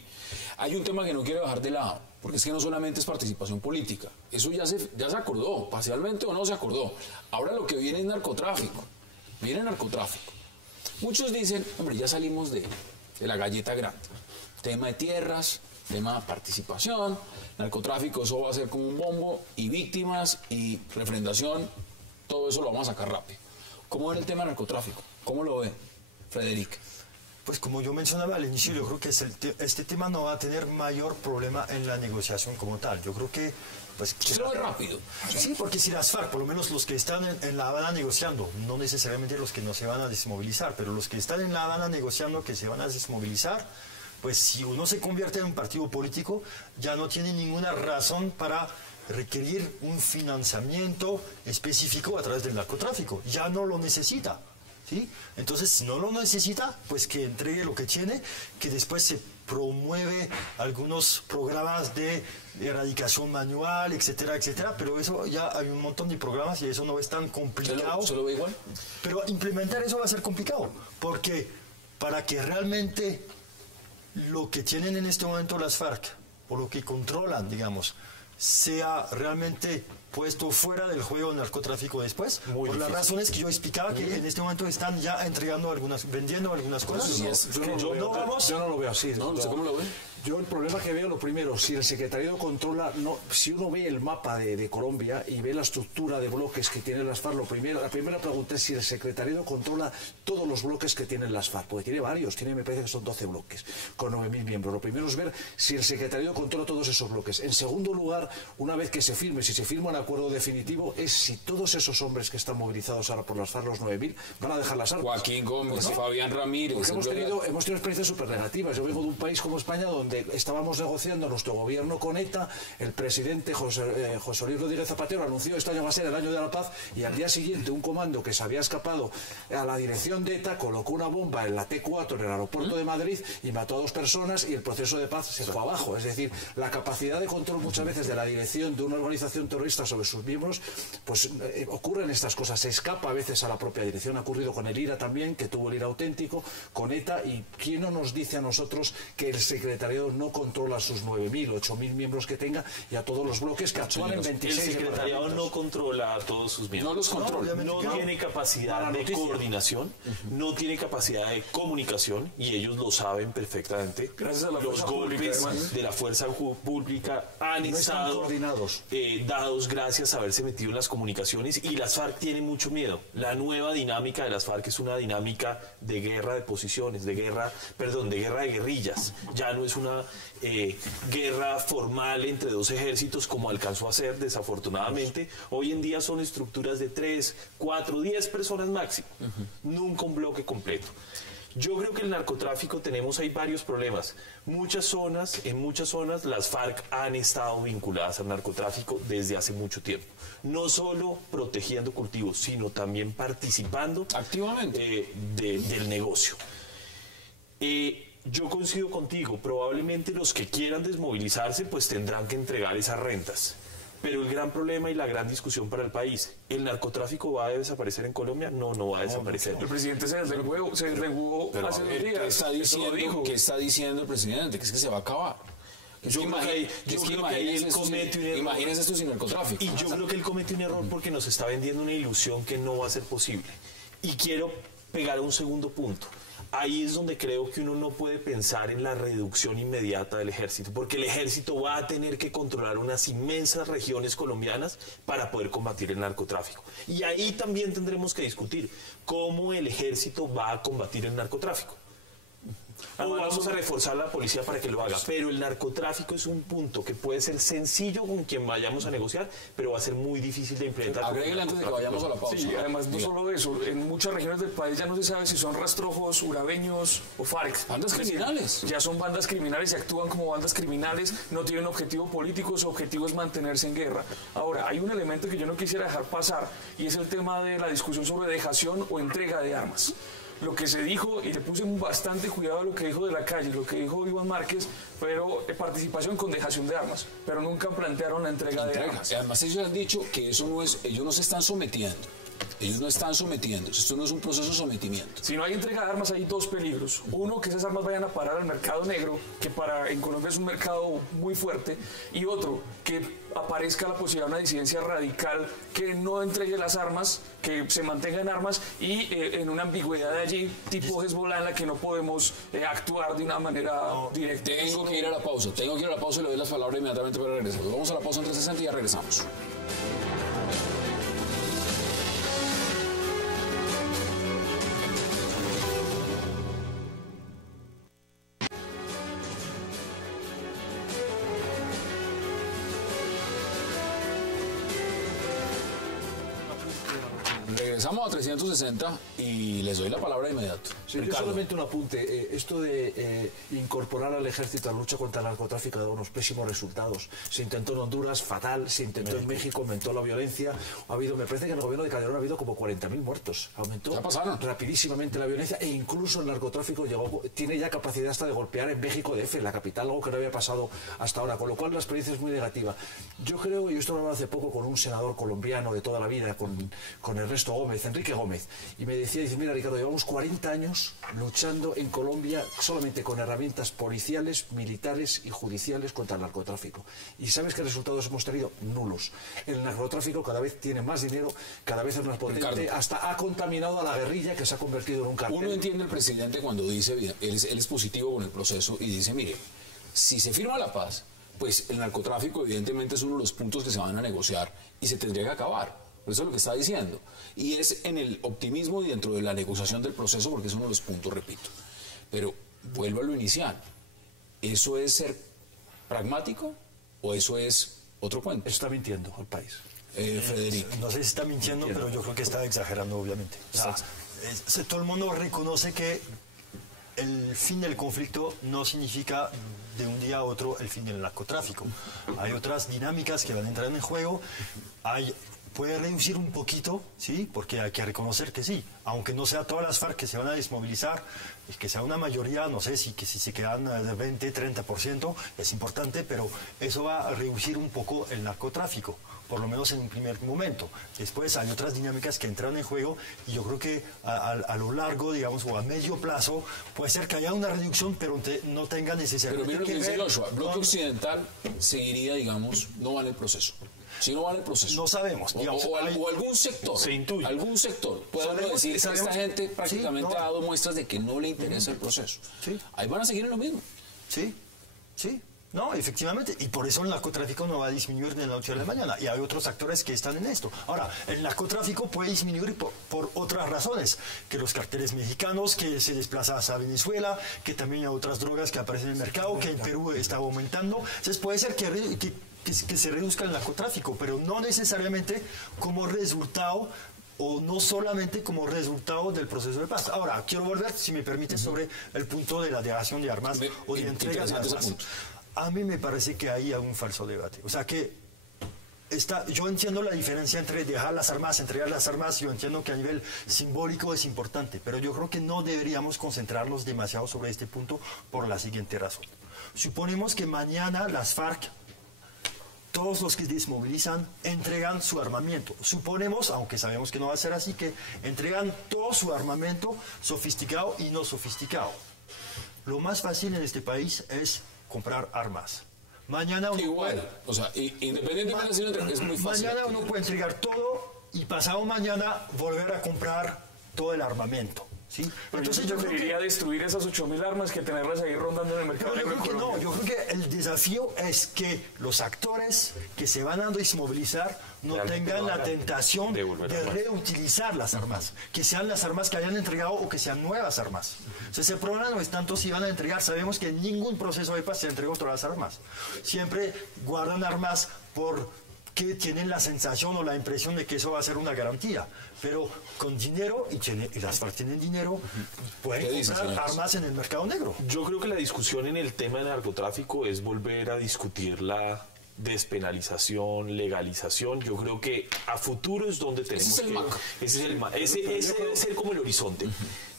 Hay un tema que no quiero dejar de lado, porque es que no solamente es participación política, eso ya se acordó, parcialmente o no se acordó. Ahora lo que viene es narcotráfico, Muchos dicen, hombre, ya salimos de la galleta grande, tema de tierras, tema de participación, narcotráfico, eso va a ser como un bombo, y víctimas, y refrendación, todo eso lo vamos a sacar rápido. ¿Cómo ven el tema del narcotráfico? ¿Cómo lo ve, Frederick? Pues como yo mencionaba al inicio, yo creo que este tema no va a tener mayor problema en la negociación como tal. Yo creo que... Pues, se lo ve rápido. Sí, porque si las FARC, por lo menos los que están en La Habana negociando, no necesariamente los que no se van a desmovilizar, pero los que están en La Habana negociando que se van a desmovilizar, pues si uno se convierte en un partido político, ya no tiene ninguna razón para requerir un financiamiento específico a través del narcotráfico. Ya no lo necesita. ¿Sí? Entonces, si no lo necesita, pues que entregue lo que tiene, que después se promueve algunos programas de erradicación manual, etcétera, etcétera, pero eso ya hay un montón de programas y eso no es tan complicado. ¿Se lo ve igual? Pero implementar eso va a ser complicado, porque para que realmente lo que tienen en este momento las FARC, o lo que controlan, digamos, sea realmente puesto fuera del juego del narcotráfico después, por las razones que yo explicaba, que en este momento están ya vendiendo algunas cosas. Yo no lo veo así. No sé cómo lo ve. Yo el problema que veo, lo primero, si el secretariado controla, si uno ve el mapa de Colombia y ve la estructura de bloques que tienen las FARC, la primera pregunta es si el secretariado controla todos los bloques que tienen las FARC, porque tiene varios, me parece que son 12 bloques, con 9.000 miembros. Lo primero es ver si el secretariado controla todos esos bloques. En segundo lugar, una vez que se firme, si se firma un acuerdo definitivo, es si todos esos hombres que están movilizados ahora por las FARC, los 9.000, van a dejar las armas. Joaquín Gómez, Fabián Ramírez. Porque hemos tenido experiencias súper negativas. Yo vengo de un país como España donde estábamos negociando nuestro gobierno con ETA, el presidente José Luis Rodríguez Zapatero anunció este año va a ser el año de la paz, y al día siguiente un comando que se había escapado a la dirección de ETA colocó una bomba en la T4 en el aeropuerto de Madrid y mató a 2 personas y el proceso de paz se fue abajo. Es decir, la capacidad de control muchas veces de la dirección de una organización terrorista sobre sus miembros, pues ocurren estas cosas, se escapa a veces a la propia dirección. Ha ocurrido con el IRA también, que tuvo el IRA auténtico, con ETA, y ¿quién no nos dice a nosotros que el secretariado no controla a sus 9.000, 8.000 miembros que tenga y a todos los bloques que actúan en 26? El secretariado no controla a todos sus miembros. No los controla. No tiene capacidad de coordinación, no tiene capacidad de comunicación, y ellos lo saben perfectamente. Gracias a los golpes de la fuerza pública han estado dados gracias a haberse metido en las comunicaciones, y las FARC tienen mucho miedo. La nueva dinámica de las FARC es una dinámica de guerra de posiciones, de guerra de guerrillas. Ya no es una guerra formal entre 2 ejércitos como alcanzó a ser, desafortunadamente. Hoy en día son estructuras de 3, 4, 10 personas máximo, nunca un bloque completo. Yo creo que el narcotráfico, tenemos ahí varios problemas. En muchas zonas las FARC han estado vinculadas al narcotráfico desde hace mucho tiempo. No solo protegiendo cultivos, sino también participando activamente del negocio. Yo coincido contigo, probablemente los que quieran desmovilizarse pues tendrán que entregar esas rentas. Pero el gran problema y la gran discusión para el país, ¿el narcotráfico va a desaparecer en Colombia? No va a desaparecer. El presidente se deslenguó hace 2 días. ¿Qué está diciendo el presidente? Que es que se va a acabar. Imagínese esto sin narcotráfico. Y yo creo que él comete un error porque nos está vendiendo una ilusión que no va a ser posible. Y quiero pegar un segundo punto. Ahí es donde creo que uno no puede pensar en la reducción inmediata del ejército, porque el ejército va a tener que controlar unas inmensas regiones colombianas para poder combatir el narcotráfico. Y ahí también tendremos que discutir cómo el ejército va a combatir el narcotráfico. O vamos a reforzar la policía para que lo haga. Pero el narcotráfico es un punto que puede ser sencillo con quien vayamos a negociar, pero va a ser muy difícil de implementar. Agréguele antes de que vayamos a la pausa. Sí, además no solo eso, en muchas regiones del país ya no se sabe si son rastrojos, urabeños o FARC. Bandas criminales. Ya son bandas criminales y actúan como bandas criminales, no tienen objetivo político, su objetivo es mantenerse en guerra. Ahora, hay un elemento que yo no quisiera dejar pasar, y es el tema de la discusión sobre dejación o entrega de armas. Lo que se dijo, y le puse bastante cuidado a lo que dijo de la calle, lo que dijo Iván Márquez, pero participación con dejación de armas, pero nunca plantearon la entrega de armas. Además ellos han dicho que eso no es, ellos no se están sometiendo. Ellos no están sometiendo, esto no es un proceso de sometimiento. Si no hay entrega de armas hay 2 peligros. Uno, que esas armas vayan a parar al mercado negro, que en Colombia es un mercado muy fuerte. Y otro, que aparezca la posibilidad de una disidencia radical que no entregue las armas, que se mantenga en armas y en una ambigüedad de allí, tipo Hezbollah, en la que no podemos actuar de una manera directa. Tengo que ir a la pausa y le doy las palabras inmediatamente para regresar. Vamos a la pausa en 360 y ya regresamos. Regresamos a 360 y les doy la palabra de inmediato. Sí, yo Ricardo. solamente un apunte. Esto de incorporar al ejército a la lucha contra el narcotráfico ha dado unos pésimos resultados. Se intentó en Honduras, fatal. Se intentó en México, aumentó la violencia. Me parece que en el gobierno de Calderón ha habido como 40.000 muertos. Aumentó Ya pasaron. rapidísimamente la violencia e incluso el narcotráfico tiene ya capacidad hasta de golpear en México DF, la capital, algo que no había pasado hasta ahora. Con lo cual la experiencia es muy negativa. Yo creo, y esto lo hablaba hace poco con un senador colombiano de toda la vida, con Ernesto Gómez, Enrique Gómez, y me decía, mira Ricardo, llevamos 40 años luchando en Colombia solamente con herramientas policiales, militares y judiciales contra el narcotráfico. ¿Y sabes qué resultados hemos tenido? Nulos. El narcotráfico cada vez tiene más dinero, cada vez es más potente, Ricardo, hasta ha contaminado a la guerrilla que se ha convertido en un cartel. Uno entiende al presidente cuando dice, él es positivo con el proceso y dice, mire, si se firma la paz, pues el narcotráfico evidentemente es uno de los puntos que se van a negociar y se tendría que acabar. Eso es lo que está diciendo. Y es en el optimismo y dentro de la negociación del proceso, porque es uno de los puntos, repito. Pero vuelvo a lo inicial. ¿Eso es ser pragmático o eso es otro cuento? Está mintiendo al país. Federico. No sé si está mintiendo, pero yo creo que está exagerando, obviamente. O sea, todo el mundo reconoce que el fin del conflicto no significa de un día a otro el fin del narcotráfico. Hay otras dinámicas que van a entrar en juego. Puede reducir un poquito, sí, porque hay que reconocer que sí, aunque no sea todas las FARC que se van a desmovilizar, que sea una mayoría, no sé si se quedan de 20, 30%, es importante, pero eso va a reducir un poco el narcotráfico, por lo menos en un primer momento. Después hay otras dinámicas que entran en juego y yo creo que a lo largo, digamos, o a medio plazo, puede ser que haya una reducción, pero no tenga Pero necesariamente mira lo que que dice ver Joshua, Bloque con- Occidental seguiría, digamos, no va en el proceso. Si no va en el proceso. No sabemos, digamos, o hay- algún sector. Se intuye. Algún sector. Puede uno Sabemos- decir que sabemos- esta gente prácticamente sí, no. ha dado muestras de que no le interesa el proceso. Sí. Ahí van a seguir en lo mismo. Sí, sí. No, efectivamente, y por eso el narcotráfico no va a disminuir de la noche a la mañana, y hay otros actores que están en esto. Ahora, el narcotráfico puede disminuir por otras razones, que los carteles mexicanos, que se desplazan hacia Venezuela, que también hay otras drogas que aparecen en el mercado, que en Perú está aumentando. Entonces puede ser que se reduzca el narcotráfico, pero no necesariamente como resultado o no solamente como resultado del proceso de paz. Ahora, quiero volver, si me permite, sobre el punto de la dejación de armas o de entrega de Interesante ese armas. punto. A mí me parece que hay un falso debate. O sea que yo entiendo la diferencia entre dejar las armas, entregar las armas, yo entiendo que a nivel simbólico es importante, pero yo creo que no deberíamos concentrarnos demasiado sobre este punto por la siguiente razón. Suponemos que mañana las FARC, todos los que desmovilizan, entregan su armamento. Suponemos, aunque sabemos que no va a ser así, que entregan todo su armamento, sofisticado y no sofisticado. Lo más fácil en este país es comprar armas. Mañana uno Igual. O sea, independientemente de si no es muy fácil. Mañana uno puede entregar todo y pasado mañana volver a comprar todo el armamento. ¿Sí? Entonces yo yo creo preferiría que, destruir esas 8.000 armas que tenerlas ahí rondando en el mercado pero yo negro creo en que no, Colombia. yo creo que el desafío es que los actores que se van a desmovilizar no Realmente tengan no la hagan tentación de devolver armas. reutilizar las armas, que sean las armas que hayan entregado o que sean nuevas armas. Entonces el problema no es tanto si van a entregar, sabemos que en ningún proceso de paz se entregó todas las armas. Siempre guardan armas porque tienen la sensación o la impresión de que eso va a ser una garantía. Pero con dinero, y las FARC tienen dinero, ¿Qué pueden dicen, comprar señores? armas en el mercado negro. Yo creo que la discusión en el tema del narcotráfico es volver a discutir la despenalización, legalización. Yo creo que a futuro es donde tenemos es el que... marco. Ese debe ser como el horizonte.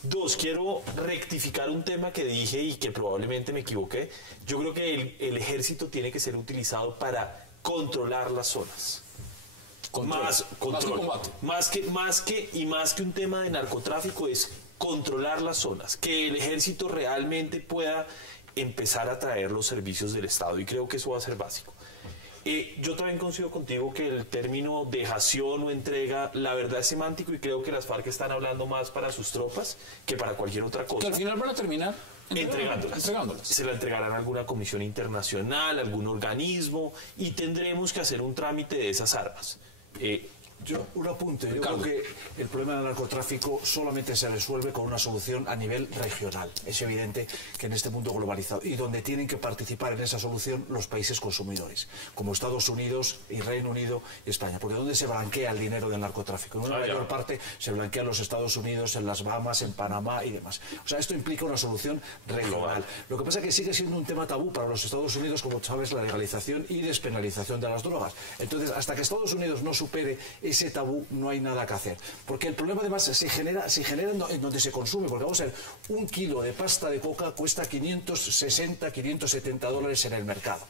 Dos, quiero rectificar un tema que dije y que probablemente me equivoqué. Yo creo que el ejército tiene que ser utilizado para controlar las zonas. Control. Más control. Más que combate. Más que un tema de narcotráfico es controlar las zonas, que el ejército realmente pueda empezar a traer los servicios del Estado, y creo que eso va a ser básico. Yo también coincido contigo que el término dejación o entrega, la verdad es semántico, y creo que las FARC están hablando más para sus tropas que para cualquier otra cosa. Que al final van a terminar Entregándolas. Se la entregarán a alguna comisión internacional, algún organismo, y tendremos que hacer un trámite de esas armas. Un apunte. Yo creo que el problema del narcotráfico solamente se resuelve con una solución a nivel regional. Es evidente que en este mundo globalizado, y donde tienen que participar en esa solución los países consumidores, como Estados Unidos y Reino Unido y España. Porque ¿dónde se blanquea el dinero del narcotráfico? En una mayor parte se blanquea en los Estados Unidos, en las Bahamas, en Panamá y demás. O sea, esto implica una solución regional. Lo que pasa es que sigue siendo un tema tabú para los Estados Unidos, como sabes, la legalización y despenalización de las drogas. Entonces, hasta que Estados Unidos no supere ese tabú, no hay nada que hacer. Porque el problema además se genera en donde se consume. Porque vamos a ver, un kilo de pasta de coca cuesta 560, 570 dólares en el mercado.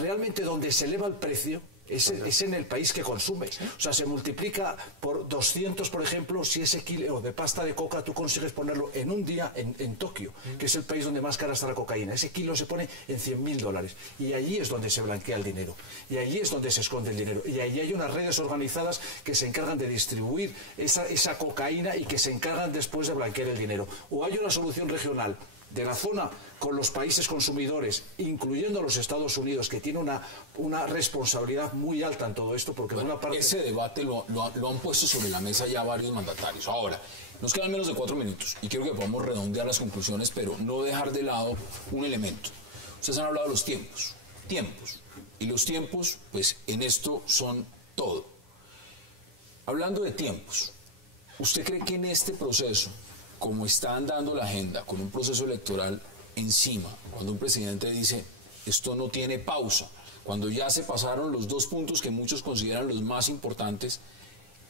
Realmente donde se eleva el precio es en el país que consume. O sea, se multiplica por 200, por ejemplo, si ese kilo de pasta de coca tú consigues ponerlo en un día en Tokio, que es el país donde más cara está la cocaína. Ese kilo se pone en 100.000 dólares. Y allí es donde se blanquea el dinero. Y allí es donde se esconde el dinero. Y allí hay unas redes organizadas que se encargan de distribuir esa cocaína y que se encargan después de blanquear el dinero. O hay una solución regional de la zona con los países consumidores, incluyendo a los Estados Unidos, que tiene una responsabilidad muy alta en todo esto, porque bueno, una parte... Ese debate lo han puesto sobre la mesa ya varios mandatarios. Ahora, nos quedan menos de 4 minutos y quiero que podamos redondear las conclusiones, pero no dejar de lado un elemento. Ustedes han hablado de los tiempos. Y los tiempos, pues en esto son todo. Hablando de tiempos, ¿usted cree que en este proceso, como está andando la agenda, con un proceso electoral encima, cuando un presidente dice esto no tiene pausa, cuando ya se pasaron los 2 puntos que muchos consideran los más importantes,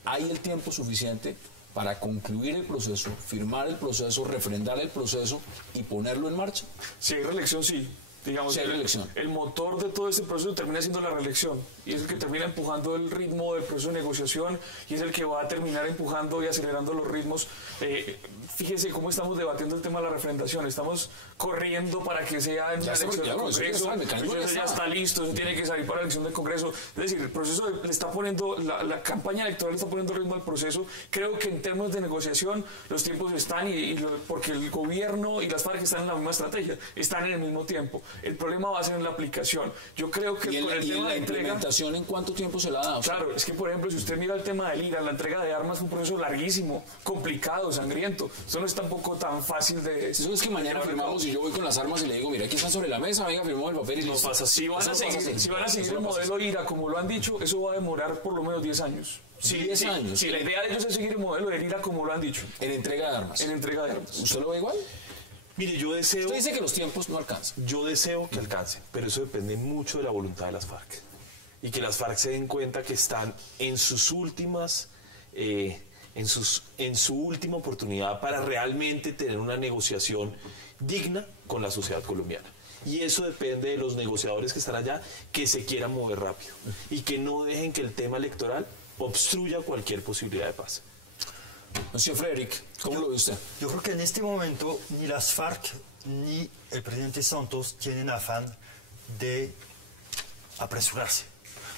¿hay el tiempo suficiente para concluir el proceso, firmar el proceso, refrendar el proceso y ponerlo en marcha? Si hay reelección, sí. Digamos, el motor de todo este proceso termina siendo la reelección y es el que termina empujando el ritmo del proceso de negociación y es el que va a terminar empujando y acelerando los ritmos. Fíjese cómo estamos debatiendo el tema de la refrendación. Estamos corriendo para que sea en la elección del Congreso. El proceso ya está listo, eso tiene que salir para la elección del Congreso. Es decir, el proceso le está poniendo, la campaña electoral le está poniendo ritmo al proceso. Creo que en términos de negociación los tiempos están porque el gobierno y las FARC están en la misma estrategia, están en el mismo tiempo. El problema va a ser en la aplicación. Yo creo que con el tema de implementación, ¿en cuánto tiempo se la da? Claro, es que por ejemplo, si usted mira el tema del IRA, la entrega de armas es un proceso larguísimo, complicado, sangriento. Eso no es tampoco tan fácil de... Eso es que mañana firmamos y yo voy con las armas y le digo, mira, aquí están sobre la mesa, venga, firmamos el papel y listo. No pasa. Si van a seguir el modelo IRA, como lo han dicho, eso va a demorar por lo menos 10 años. 10 años. Si la idea de ellos es seguir el modelo de IRA, como lo han dicho. En entrega de armas. En entrega de armas. ¿Usted lo ve igual? Mire, yo deseo... Usted dice que los tiempos no alcanzan. Yo deseo que alcancen, pero eso depende mucho de la voluntad de las FARC. Y que las FARC se den cuenta que están en sus últimas... en su última oportunidad para realmente tener una negociación digna con la sociedad colombiana. Y eso depende de los negociadores que están allá, que se quieran mover rápido y que no dejen que el tema electoral obstruya cualquier posibilidad de paz. Monsieur Frédéric, ¿cómo lo ve usted? Yo creo que en este momento ni las FARC ni el presidente Santos tienen afán de apresurarse.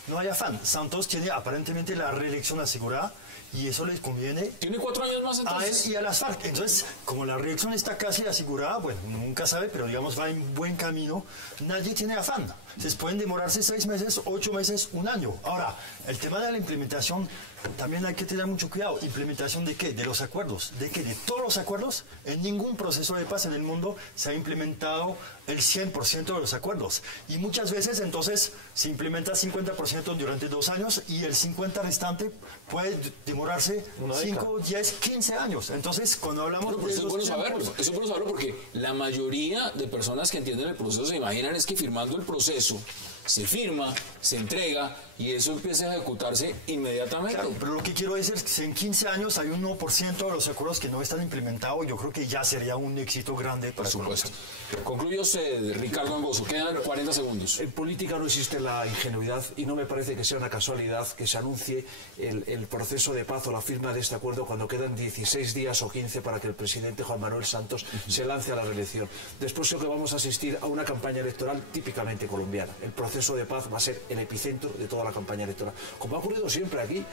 No hay afán. Santos tiene aparentemente la reelección asegurada y eso les conviene. ¿Tiene 4 años más entonces? A él y a las FARC. Entonces, como la reelección está casi asegurada, bueno, uno nunca sabe, pero digamos va en buen camino, nadie tiene afán. Entonces pueden demorarse 6 meses, 8 meses, 1 año. Ahora, el tema de la implementación, también hay que tener mucho cuidado. ¿Implementación de qué? De los acuerdos. ¿De qué? De todos los acuerdos. En ningún proceso de paz en el mundo se ha implementado el 100% de los acuerdos. Y muchas veces, entonces, se implementa 50% durante 2 años y el 50% restante puede demorarse 5, 10, 15 años. Entonces, cuando hablamos de eso es bueno saberlo. Eso es bueno saberlo porque la mayoría de personas que entienden el proceso se imaginan es que firmando el proceso se firma, se entrega y eso empieza a ejecutarse inmediatamente. Claro, pero lo que quiero decir es que en 15 años hay un 1% de los acuerdos que no están implementados. Yo creo que ya sería un éxito grande para Por supuesto. Concluye usted, Ricardo Angozo. Quedan 40 segundos. En política no existe la ingenuidad y no me parece que sea una casualidad que se anuncie el proceso de paz o la firma de este acuerdo cuando quedan 16 días o 15 para que el presidente Juan Manuel Santos se lance a la reelección. Después creo que vamos a asistir a una campaña electoral típicamente colombiana. El proceso proceso de paz va a ser el epicentro de toda la campaña electoral. Como ha ocurrido siempre aquí,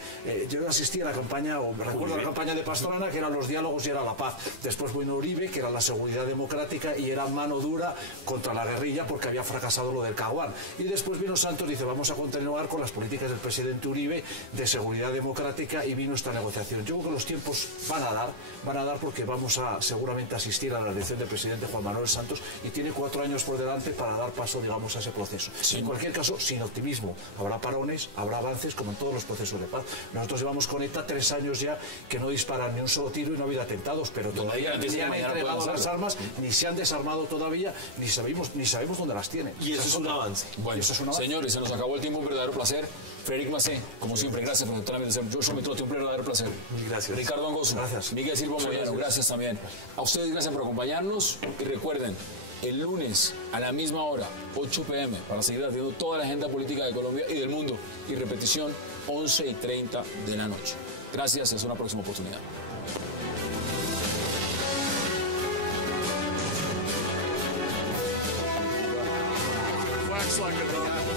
yo asistí a la campaña, o me recuerdo la campaña de Pastrana, que eran los diálogos y era la paz. Después vino Uribe, que era la seguridad democrática y era mano dura contra la guerrilla porque había fracasado lo del Caguán. Y después vino Santos y dice, vamos a continuar con las políticas del presidente Uribe de seguridad democrática, y vino esta negociación. Yo creo que los tiempos van a dar porque vamos a seguramente asistir a la elección del presidente Juan Manuel Santos, y tiene 4 años por delante para dar paso, digamos, a ese proceso. Sí. En cualquier caso, sin optimismo. Habrá parones, habrá avances, como en todos los procesos de paz. Nosotros llevamos con ETA 3 años ya que no disparan ni un solo tiro y no ha habido atentados, pero todavía ni han entregado las armas, ni se han desarmado todavía, ni sabemos dónde las tienen. Y eso es un avance. Bueno, eso es un avance. Señores, se nos acabó el tiempo, un verdadero placer. Frederic Massé, como siempre, gracias por aceptar la invitación. Joshua Mitrotti, un verdadero placer. Gracias. Ricardo Angosto, gracias. Miguel Silva Moyano, gracias también. A ustedes, gracias por acompañarnos, y recuerden, el lunes a la misma hora, 8 p.m., para seguir debatiendo toda la agenda política de Colombia y del mundo, y repetición 11:30 de la noche. Gracias, hasta una próxima oportunidad. Wax like a dog.